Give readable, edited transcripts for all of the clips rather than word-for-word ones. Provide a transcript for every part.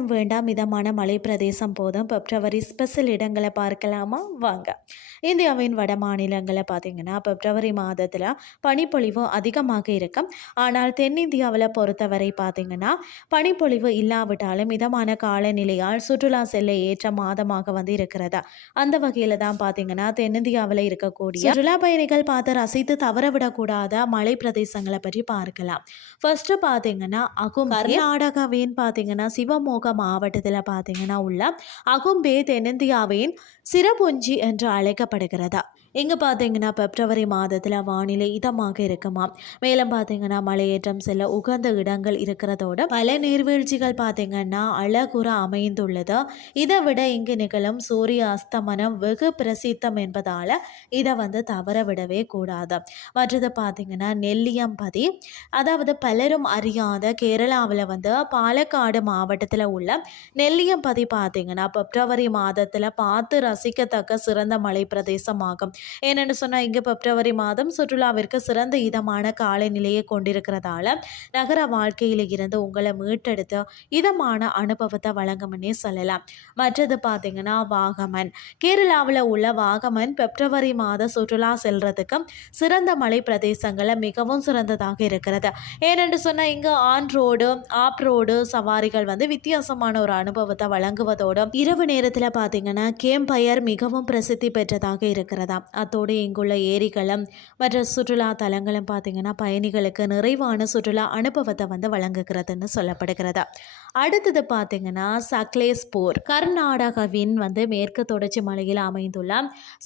பிரதேசம் வேண்டாம், மிதமான மலை பிரதேசம் போதும். பிப்ரவரி ஸ்பெஷல் இடங்களை பார்க்கலாமா? வாங்க. இந்தியாவின் வட மாநிலங்களை பார்த்தீங்கன்னா பிப்ரவரி மாதத்தில் பனிப்பொழிவு அதிகமாக இருக்கும். ஆனால் தென்னிந்தியாவில் பொறுத்தவரை பார்த்தீங்கன்னா பனிப்பொழிவு இல்லாவிட்டாலும் மிதமான காலநிலையால் சுற்றுலா செல்ல ஏற்ற மாதமாக வந்து இருக்கிறது. அந்த வகையில் தான் பார்த்தீங்கன்னா தென்னிந்தியாவில் இருக்கக்கூடிய சுற்றுலா பயணிகள் பார்த்து ரசித்து தவறவிடக்கூடாத மலை பிரதேசங்களை பற்றி பார்க்கலாம். ஃபர்ஸ்ட் பார்த்தீங்கன்னா கர்நாடகாவின் பார்த்தீங்கன்னா சிவமோக மாவட்டத்தில் பார்த்தீங்கன்னா உள்ள அகும்பே தென்னிந்தியாவின் சிரபுஞ்சி என்று அழைக்கப்படுகிறதா. இங்கே பார்த்தீங்கன்னா பிப்ரவரி மாதத்தில் வானிலை இதமாக இருக்குமா. மேலும் பார்த்தீங்கன்னா மலையேற்றம் செல்ல உகந்த இடங்கள் இருக்கிறதோட பல நீர்வீழ்ச்சிகள் பார்த்தீங்கன்னா அழகுற அமைந்துள்ளது. இதை விட இங்கு நிகழும் சூரிய அஸ்தமனம் வெகு பிரசித்தம் என்பதால் இதை வந்து தவற விடவே கூடாது. மற்றது பார்த்தீங்கன்னா நெல்லியம்பதி, அதாவது பலரும் அறியாத கேரளாவில் வந்து பாலக்காடு மாவட்டத்தில் உள்ள நெல்லியம்பதி பார்த்தீங்கன்னா பிப்ரவரி மாதத்தில் பார்த்து ரசிக்கத்தக்க சிறந்த மலை பிரதேசமாகும். ஏனென்று சொன்னால் இங்கே பிப்ரவரி மாதம் சுற்றுலாவிற்கு சிறந்த இதமான காலநிலையை கொண்டிருக்கிறதால நகர வாழ்க்கையில் இருந்து உங்களை மீட்டெடுத்து இதமான அனுபவத்தை வழங்கும்னே சொல்லலாம். மற்றது பார்த்தீங்கன்னா வாகமன். கேரளாவில் உள்ள வாகமன் பிப்ரவரி மாத சுற்றுலா செல்றதுக்கு சிறந்த மலை பிரதேசங்களை மிகவும் சிறந்ததாக இருக்கிறது. ஏனென்று சொன்னால் இங்கே ஆன் ரோடு ஆப் ரோடு சவாரிகள் வந்து வித்தியாசமான ஒரு அனுபவத்தை வழங்குவதோடு இரவு நேரத்தில் பார்த்தீங்கன்னா கேம்பயர் மிகவும் பிரசித்தி பெற்றதாக இருக்கிறதா. அத்தோடு இங்குள்ள ஏரிகளும் மற்ற சுற்றுலா தலங்களும் பார்த்தீங்கன்னா பயணிகளுக்கு நிறைவான சுற்றுலா அனுபவத்தை வந்து வழங்குகிறதுன்னு சொல்லப்படுகிறது. அடுத்தது பார்த்தீங்கன்னா சக்லேஸ்பூர். கர்நாடகாவின் வந்து மேற்கு தொடர்ச்சி மலையில் அமைந்துள்ள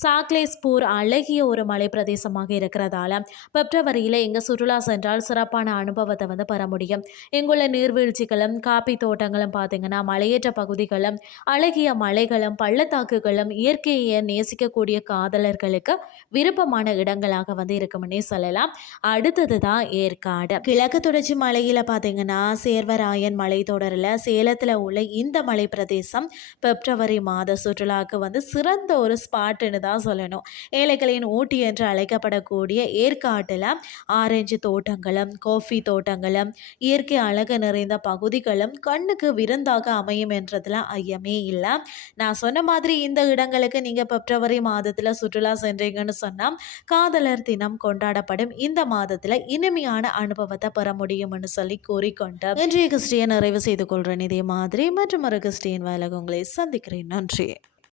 சாக்லேஸ்பூர் அழகிய ஒரு மலை பிரதேசமாக இருக்கிறதால பிப்ரவரியில் இங்கே சுற்றுலா சென்றால் சிறப்பான அனுபவத்தை வந்து பெற முடியும். இங்குள்ள நீர்வீழ்ச்சிகளும் காப்பி தோட்டங்களும் பார்த்தீங்கன்னா மலையேற்ற பகுதிகளும் அழகிய மலைகளும் பள்ளத்தாக்குகளும் இயற்கையை நேசிக்கக்கூடிய காதலர்களுக்கு விருப்பமான இடங்களாக வந்து இருக்கும்னே சொல்லலாம். அடுத்தது தான் ஏற்காடு. கிழக்கு தொடர்ச்சி மலையில் பார்த்தீங்கன்னா சேர்வராயன் மலை தொடரில் சேலத்தில் உள்ள இந்த மலை பிரதேசம் பிப்ரவரி மாத சுற்றுலாவுக்கு வந்து சிறந்த ஒரு ஸ்பாட்டுன்னு தான் சொல்லணும். ஏழைகளின் ஊட்டி என்று அழைக்கப்படக்கூடிய ஏற்காட்டில் ஆரஞ்சு தோட்டங்களும் காஃபி தோட்டங்களும் இயற்கை அழகு நிறைந்த பகுதிகளும் கண்ணுக்கு விருந்தாக அமையும் என்றதுல ஐயமே இல்லை. நான் சொன்ன மாதிரி இந்த இடங்களுக்கு நீங்கள் பிப்ரவரி மாதத்தில் சுற்றுலா சென்றீங்கன்னு சொன்னால் காதலர் தினம் கொண்டாடப்படும் இந்த மாதத்தில் இனிமையான அனுபவத்தை பெற முடியும்னு சொல்லி கூறிக்கொண்டு இன்றைய கிறிஸ்டியை நிறைவு செய்து கொள்கிறேன். இதே மாதிரி மற்றும் ஒரு கிறிஸ்டியன் வேலை உங்களை சந்திக்கிறேன். நன்றி.